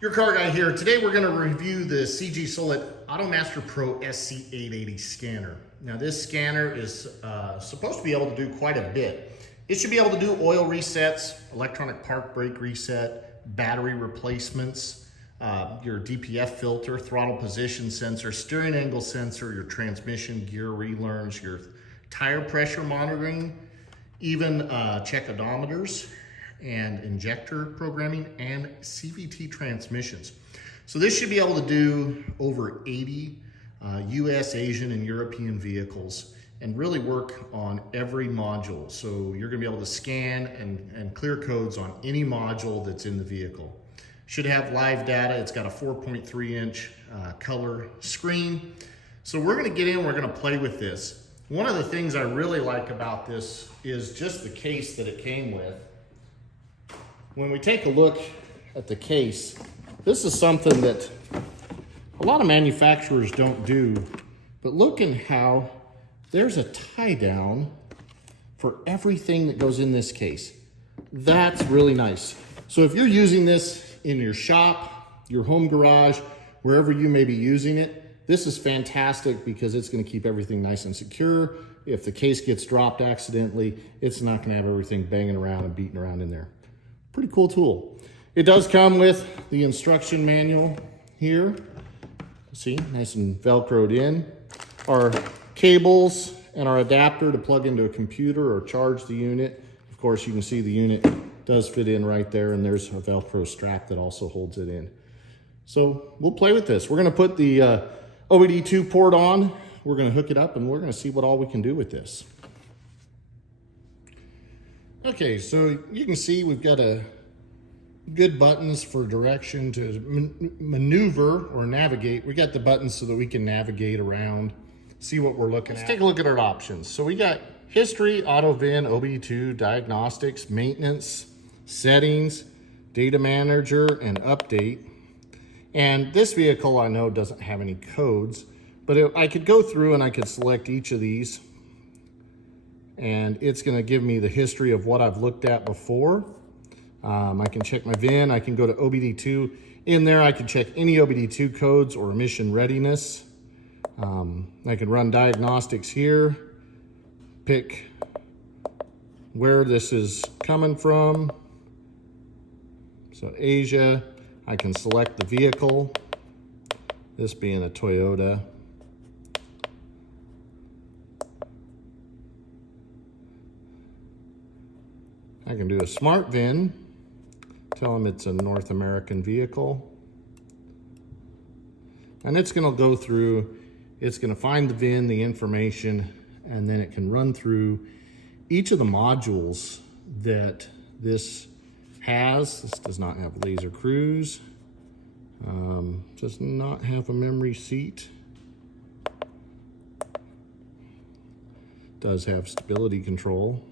Your car guy here. Today we're going to review the CGSULIT AUTOMASTER PRO SC880 scanner. Now this scanner is supposed to be able to do quite a bit. It should be able to do oil resets, electronic park brake reset, battery replacements, your DPF filter, throttle position sensor, steering angle sensor, your transmission gear relearns, your tire pressure monitoring, even check odometers and injector programming and CVT transmissions. So this should be able to do over 80 US, Asian, and European vehicles and really work on every module. So you're gonna be able to scan and clear codes on any module that's in the vehicle. Should have live data. It's got a 4.3-inch color screen. So we're gonna get in, we're gonna play with this. One of the things I really like about this is just the case that it came with. When we take a look at the case, this is something that a lot of manufacturers don't do, but look at how there's a tie down for everything that goes in this case. That's really nice. So if you're using this in your shop, your home garage, wherever you may be using it, this is fantastic because it's going to keep everything nice and secure. If the case gets dropped accidentally, it's not going to have everything banging around and beating around in there. Pretty cool tool. It does come with the instruction manual here. See, nice and Velcroed in. Our cables and our adapter to plug into a computer or charge the unit. Of course, you can see the unit does fit in right there, and there's a Velcro strap that also holds it in. So we'll play with this. We're gonna put the OBD2 port on. We're gonna hook it up and we're gonna see what all we can do with this. Okay, so you can see we've got a good buttons for direction to maneuver or navigate. We got the buttons so that we can navigate around, see what we're looking at. Let's take a look at our options. So we got history, auto VIN, OBD2, diagnostics, maintenance, settings, data manager, and update. And this vehicle I know doesn't have any codes, but I could go through and I could select each of these, and it's going to give me the history of what I've looked at before. I can check my VIN. I can go to OBD2. In there, I can check any OBD2 codes or emission readiness. I can run diagnostics here, pick where this is coming from. So Asia, I can select the vehicle, this being a Toyota. I can do a smart VIN, tell them it's a North American vehicle. And it's gonna go through, it's gonna find the VIN, the information, and then it can run through each of the modules that this has. This does not have laser cruise, does not have a memory seat, does have stability control.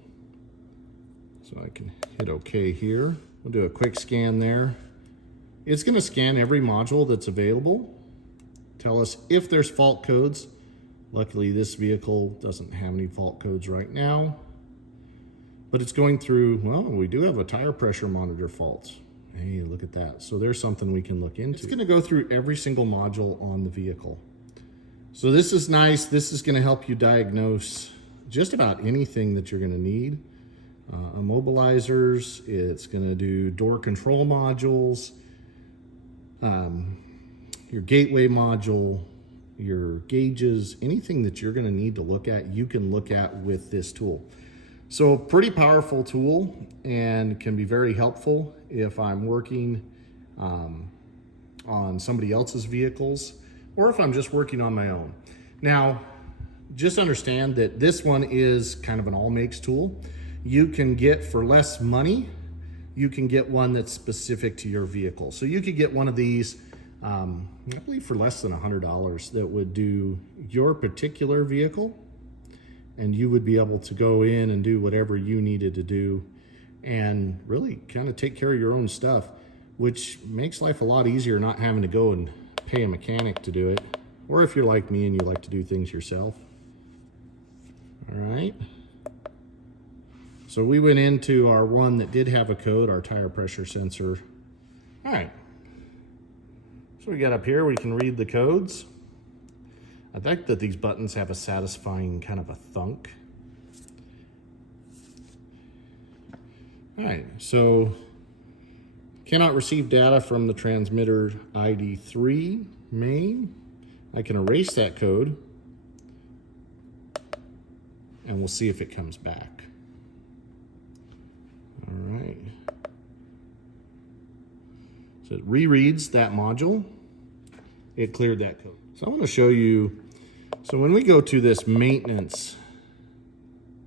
So I can hit OK here. We'll do a quick scan there. It's going to scan every module that's available, tell us if there's fault codes. Luckily, this vehicle doesn't have any fault codes right now, but it's going through, well, we do have a tire pressure monitor fault. Hey, look at that. So there's something we can look into. It's going to go through every single module on the vehicle. So this is nice. This is going to help you diagnose just about anything that you're going to need. Immobilizers, it's going to do door control modules, your gateway module, your gauges, anything that you're going to need to look at, you can look at with this tool. So pretty powerful tool and can be very helpful if I'm working on somebody else's vehicles or if I'm just working on my own. Now, just understand that this one is kind of an all makes tool. You can get, for less money, you can get one that's specific to your vehicle. So you could get one of these, I believe for less than $100, that would do your particular vehicle, and you would be able to go in and do whatever you needed to do and really kind of take care of your own stuff, which makes life a lot easier not having to go and pay a mechanic to do it. Or if you're like me and you like to do things yourself. All right. So we went into our one that did have a code, our tire pressure sensor. All right, So we got up here, we can read the codes. I think that these buttons have a satisfying kind of a thunk. All right, so cannot receive data from the transmitter ID 3 main. I can erase that code and we'll see if it comes back. All right. So it rereads that module. It cleared that code. So I want to show you, so when we go to this maintenance,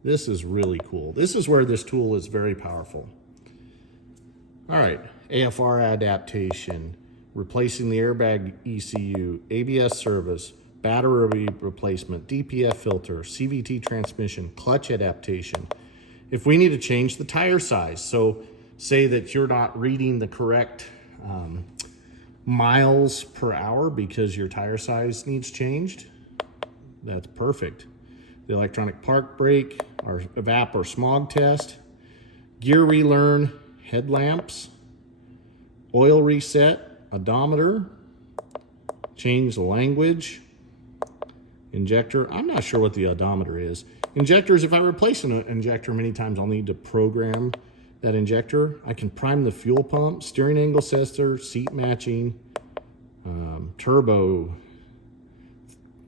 this is really cool. This is where this tool is very powerful. All right, AFR adaptation, replacing the airbag ECU, ABS service, battery replacement, DPF filter, CVT transmission, clutch adaptation. If we need to change the tire size, so say that you're not reading the correct miles per hour because your tire size needs changed, that's perfect. The electronic park brake, our evap or smog test, gear relearn, headlamps, oil reset, odometer, change the language, injector. I'm not sure what the odometer is. Injectors, if I replace an injector many times, I'll need to program that injector. I can prime the fuel pump, steering angle sensor, seat matching, turbo,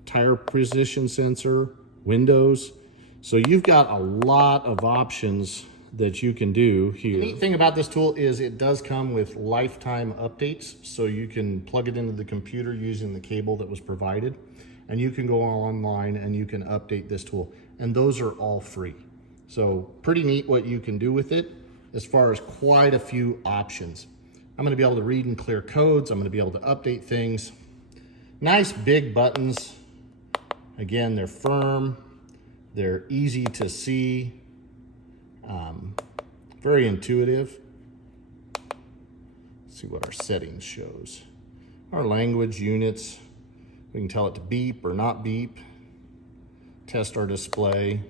tire position sensor, windows. So you've got a lot of options that you can do here. The neat thing about this tool is it does come with lifetime updates, so you can plug it into the computer using the cable that was provided, and you can go online and you can update this tool, and those are all free. So pretty neat what you can do with it as far as quite a few options. I'm gonna be able to read and clear codes. I'm gonna be able to update things. Nice big buttons. Again, they're firm, they're easy to see, very intuitive. Let's see what our settings shows. Our language units, we can tell it to beep or not beep, test our display.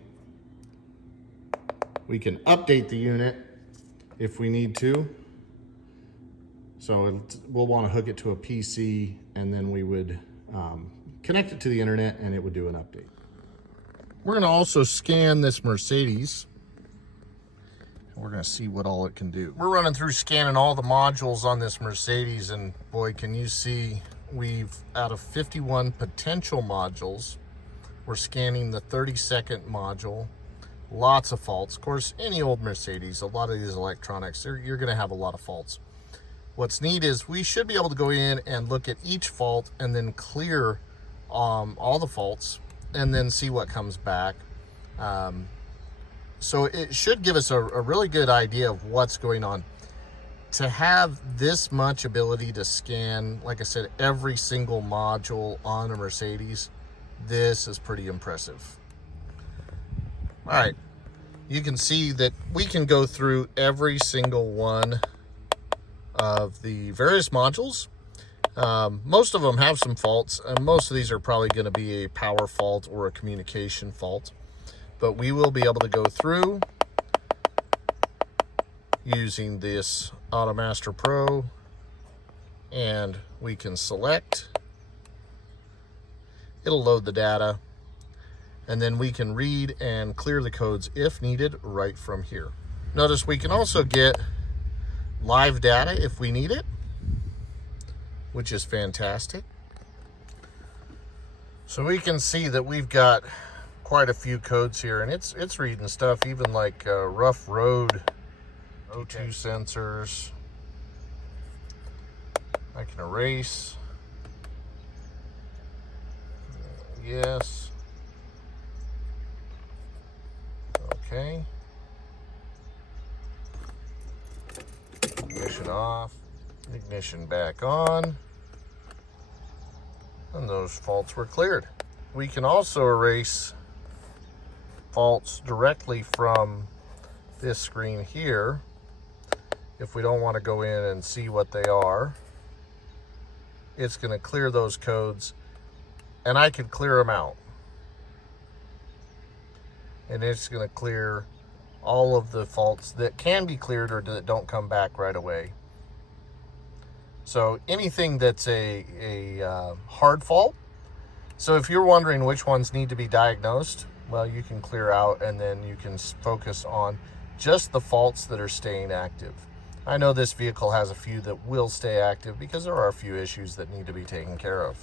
We can update the unit if we need to. So we'll want to hook it to a PC, and then we would connect it to the internet and it would do an update. We're gonna also scan this Mercedes. We're gonna see what all it can do. We're running through scanning all the modules on this Mercedes, and boy, can you see, we've, out of 51 potential modules, we're scanning the 32nd module. Lots of faults. Of course, any old Mercedes, a lot of these electronics, you're gonna have a lot of faults. What's neat is we should be able to go in and look at each fault and then clear all the faults and then see what comes back. So it should give us a really good idea of what's going on. To have this much ability to scan, like I said, every single module on a Mercedes, this is pretty impressive. All right, you can see that we can go through every single one of the various modules. Most of them have some faults, and most of these are probably going to be a power fault or a communication fault. But we will be able to go through using this AutoMaster Pro, and we can select. It'll load the data, and then we can read and clear the codes if needed right from here. Notice we can also get live data if we need it, which is fantastic. So we can see that we've got quite a few codes here, and it's reading stuff even like rough road, O2 sensors. I can erase. Yes. Okay. Ignition off. Ignition back on. And those faults were cleared. We can also erase faults directly from this screen here if we don't want to go in and see what they are. It's going to clear those codes, and I can clear them out. And it's going to clear all of the faults that can be cleared or that don't come back right away. So anything that's a hard fault. So if you're wondering which ones need to be diagnosed, well, you can clear out and then you can focus on just the faults that are staying active. I know this vehicle has a few that will stay active because there are a few issues that need to be taken care of.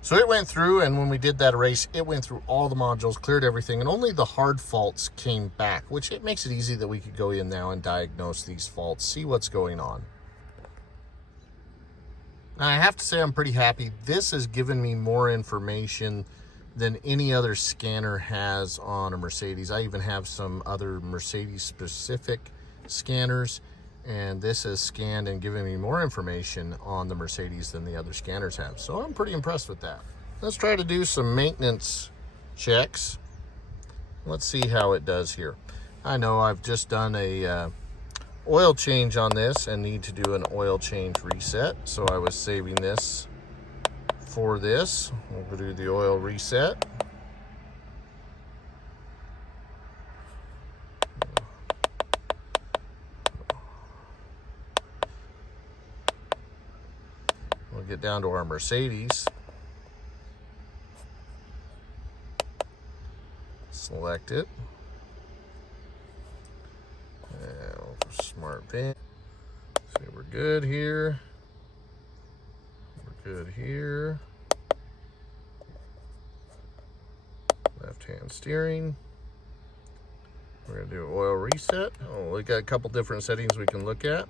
So it went through, and when we did that erase, it went through all the modules, cleared everything, and only the hard faults came back, which it makes it easy that we could go in now and diagnose these faults, see what's going on. Now, I have to say I'm pretty happy. This has given me more information than any other scanner has on a Mercedes. I even have some other Mercedes-specific scanners, and this has scanned and given me more information on the Mercedes than the other scanners have. So I'm pretty impressed with that. Let's try to do some maintenance checks. Let's see how it does here. I know I've just done a oil change on this and need to do an oil change reset. So I was saving this for this. We'll do the oil reset. We'll get down to our Mercedes. Select it. And we'll go smart pin. See, we're good here. We're good here. Left hand steering. We're going to do oil reset. Oh, we got a couple different settings we can look at.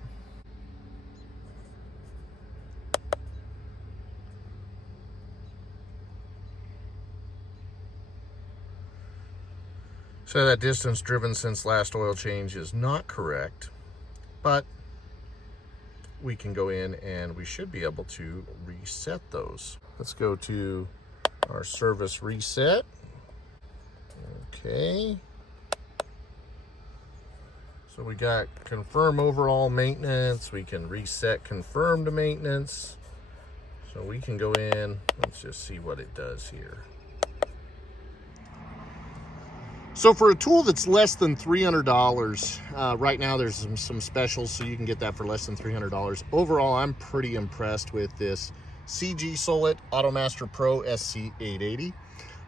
So that distance driven since last oil change is not correct, but we can go in and we should be able to reset those. Let's go to our service reset. Okay. So we got confirm overall maintenance. We can reset confirm to maintenance. So we can go in, let's just see what it does here. So for a tool that's less than $300, right now there's some specials, so you can get that for less than $300. Overall, I'm pretty impressed with this CGSULIT AUTOMASTER Pro SC880.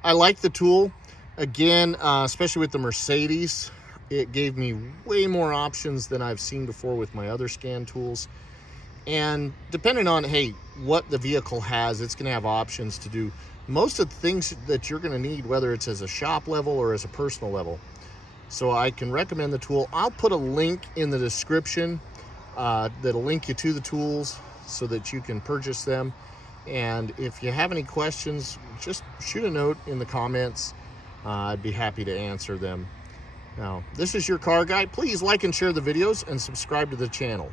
I like the tool. Again, especially with the Mercedes, it gave me way more options than I've seen before with my other scan tools. And depending on, hey, what the vehicle has, it's going to have options to do most of the things that you're going to need, whether it's as a shop level or as a personal level. So I can recommend the tool. I'll put a link in the description that'll link you to the tools so that you can purchase them. And if you have any questions, just shoot a note in the comments. I'd be happy to answer them. Now, this is your car guy. Please like and share the videos and subscribe to the channel.